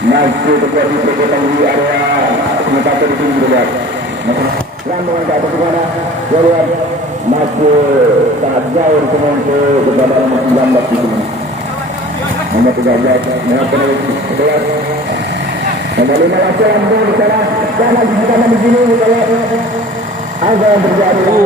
Masih terjadi pergerakan di area pengetatan di sini juga. Lambungan ke atas mana? Lihat masih sangat jauh ke beberapa masih lambat di sini. Nomor 13 melakukan sebelas. Kembali melakukan di sana. Jangan di sana di sini kalau ada yang terjadi.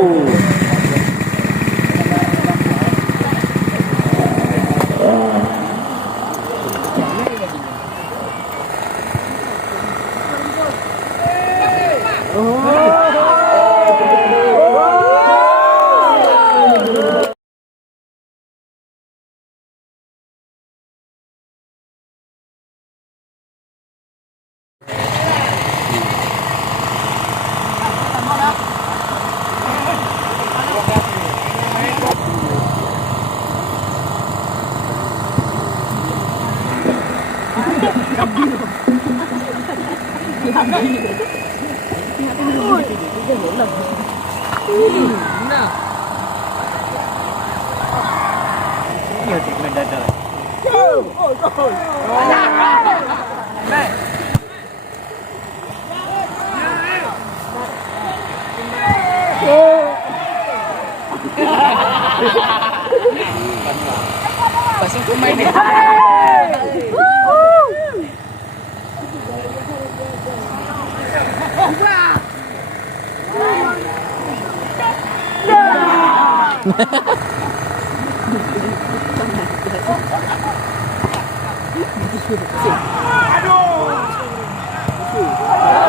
Pasang pemain ni.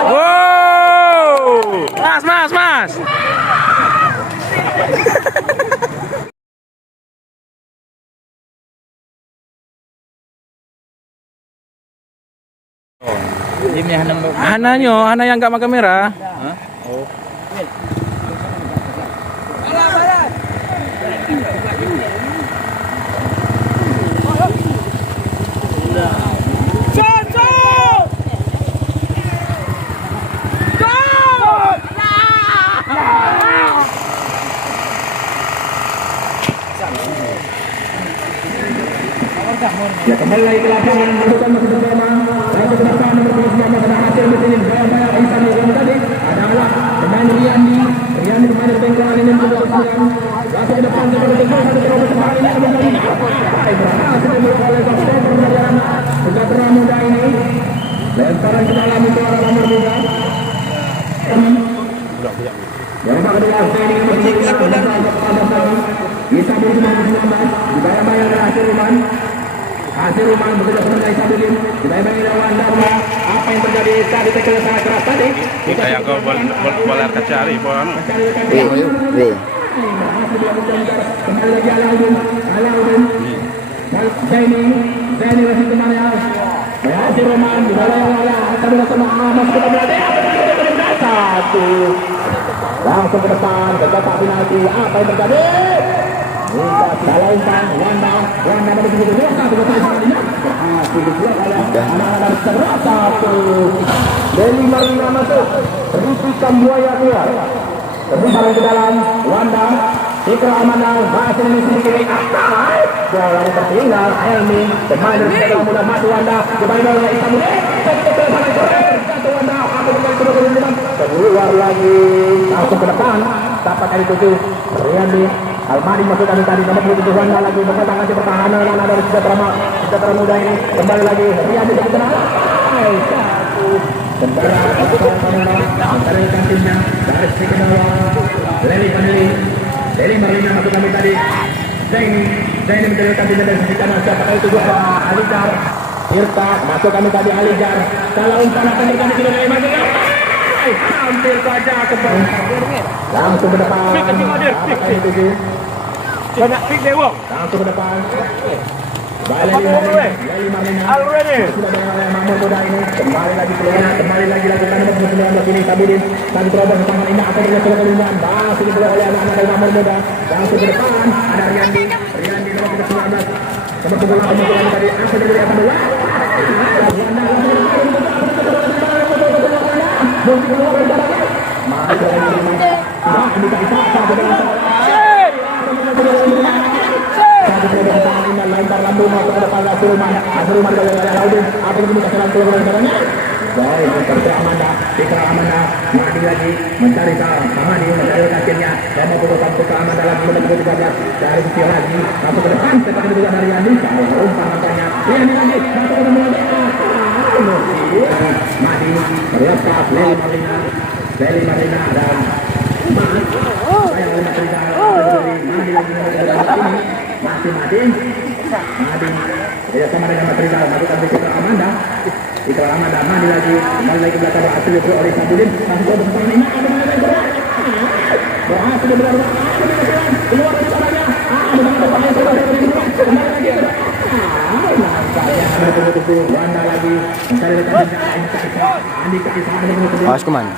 Wow, mas. Hana yang nggak pakai kamera. Oh. Ya, kembali lagi ke lapangan, masukkan masih bersama. Langsung ke depan nomor 29 pada hasil mesin Bayang-Bayang Ihsan yang tadi adalah pemain Riyandi pemain Bengkelan ini mencoba serang. Langsung ke depan kepada Bengkelan satu terobos semangat ini kembali. Berhasil dilakukan oleh Kapten perjalanan sejahtera muda ini. Lemparan ke dalam itu arah nomor 3. Yang kedua Zaini nomor 3 bisa bersama 19 dibayang-bayang oleh Hasil Ruman bekerja sama dengan Isabudin. Dibayang-bayang oleh Wanda. Apa yang terjadi tadi tackle sangat keras tadi? Kita yang kau bola kacari bola. Kembali lagi Alauddin. Zaini masih kembali. Hasil Ruman dibayang oleh sama masuk ke penalti. Satu. Langsung ke depan, kecetak penalti. Apa yang terjadi? Salahkan Wanda begitu biasa begitu sekalinya. Anak-anak serasa tuh. Deli Marina masuk, Rifika Buaya keluar. Terbuka ke dalam Wanda. Ikra Amanah masih di sini kiri atas. Bola yang tertinggal Helmi. Pemain dari sebelah muda mati Wanda. Kembali oleh Isamudin. Jatuh Wanda. Apa yang keluar lagi. Langsung ke depan. Dapat dari 7. Riyandi. Almari masuk tadi nomor 27 Wanda lagi berkata kasih pertahanan anak dari sejahtera muda ini kembali lagi Riyandi dari tengah satu kembali antara kantinnya dari sedikit bawah Leli Marlina masuk kami tadi Zaini mencari kantinnya dari sisi kanan siapa itu dua Alijar Irta masuk kami tadi Alijar salah umpan akan terjadi tidak dari maju hampir saja kembali langsung ke depan apa itu Kena pick deh, Wong. Langsung ke depan. Balik Leli Marlina. Sudah dengan Mahmud Muda ini. Kembali lagi keluar. Kembali lagi lakukan nomor 19 ini Sabudin. Tadi terobos bersama ini akan bergerak keluar. Masih dibawa oleh anak-anak dari Mahmud Muda. Langsung ke depan. Ada Riyandi. Riyandi nomor 19. Nomor 19 tadi. Akan dari akan bola. Lempar lambung kepada Pak Sulaiman. Sulaiman dari Laudin. Apa yang bisa langsung keluar caranya? Baik, mencari Amanda, Fikra Amanda, Madi lagi mencari Madi mencari kakinya. Lama pukul sampai ke Amanda lagi nomor 13 dari sisi lagi. Masuk ke depan, seperti juga dari Andi. Umpan nampaknya. Ini lagi, masuk ke depan. Madi terlepas Leli Marlina dan Mas. Saya oleh Marlina. Madi lagi ini. Masih Madi ya sama dengan Matrizal masukkan ke Fikra Amanda. Fikra Amanda Madi lagi kembali lagi belakang berhasil diberi oleh Sabudin. Masuk ke depan ini berhasil diberi keluar dari tangannya. Kembali lagi Wanda lagi mencari rekan Andi Kisah. Awas kemana?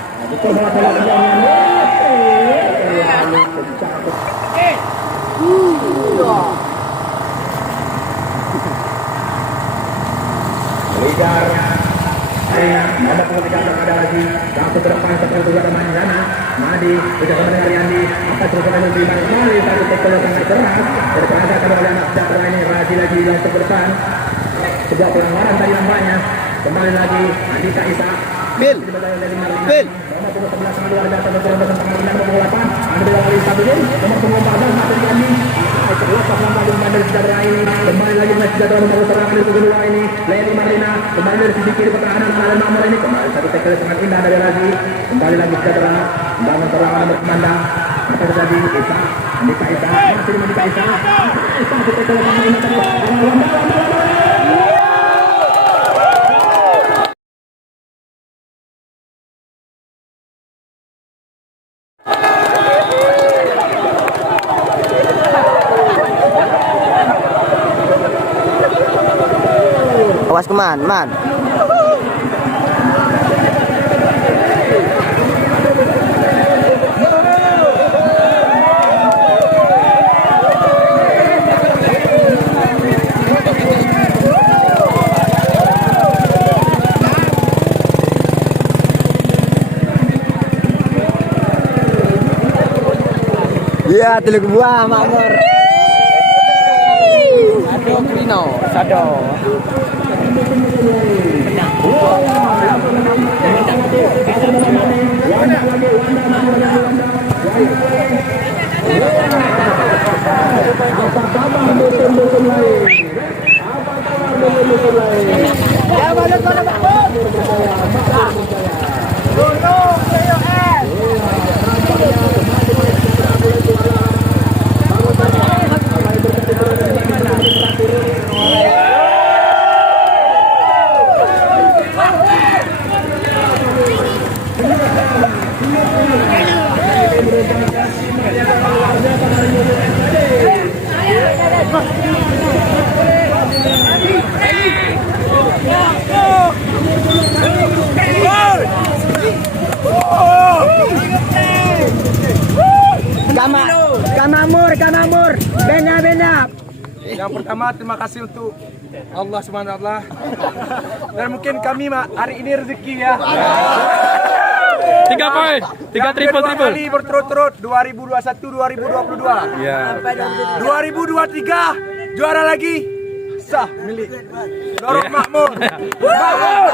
Ligar nomor 13 ada lagi langsung ke depan seperti juga teman sana Madi bersama dengan Riyandi akan terus menuju kembali satu tackle sangat keras berkata oleh anak Jatra ini Razi lagi langsung ke depan sebuah pelanggaran tadi nampaknya kembali lagi Andika Isa Bil nomor 11 sangat luar biasa nomor 8 ada lagi Sabudin nomor 14 masih Riyandi terlepas nampaknya dari Jatra ini kembali lagi match Jatra nomor serangan itu kedua ini Leli Marlina kembali dari sisi kiri pertahanan Alan Mamor ini kembali satu tackle sangat indah dari Razi kembali lagi Jatra bangun serangan nomor komandang apa terjadi Isa Andika Isa masih di Andika Isa satu tackle sangat indah tadi Awas kemana, man? Iya, teluk buah makmur. Sado Krino, sado. Kamamur, bena. Yang pertama terima kasih untuk Allah SWT dan mungkin kami hari ini rezeki ya. 3 poin, 3 triple. Kali berturut-turut 2021 2022. Ya. 2023 juara lagi sah milik Dorong Makmur. Makmur.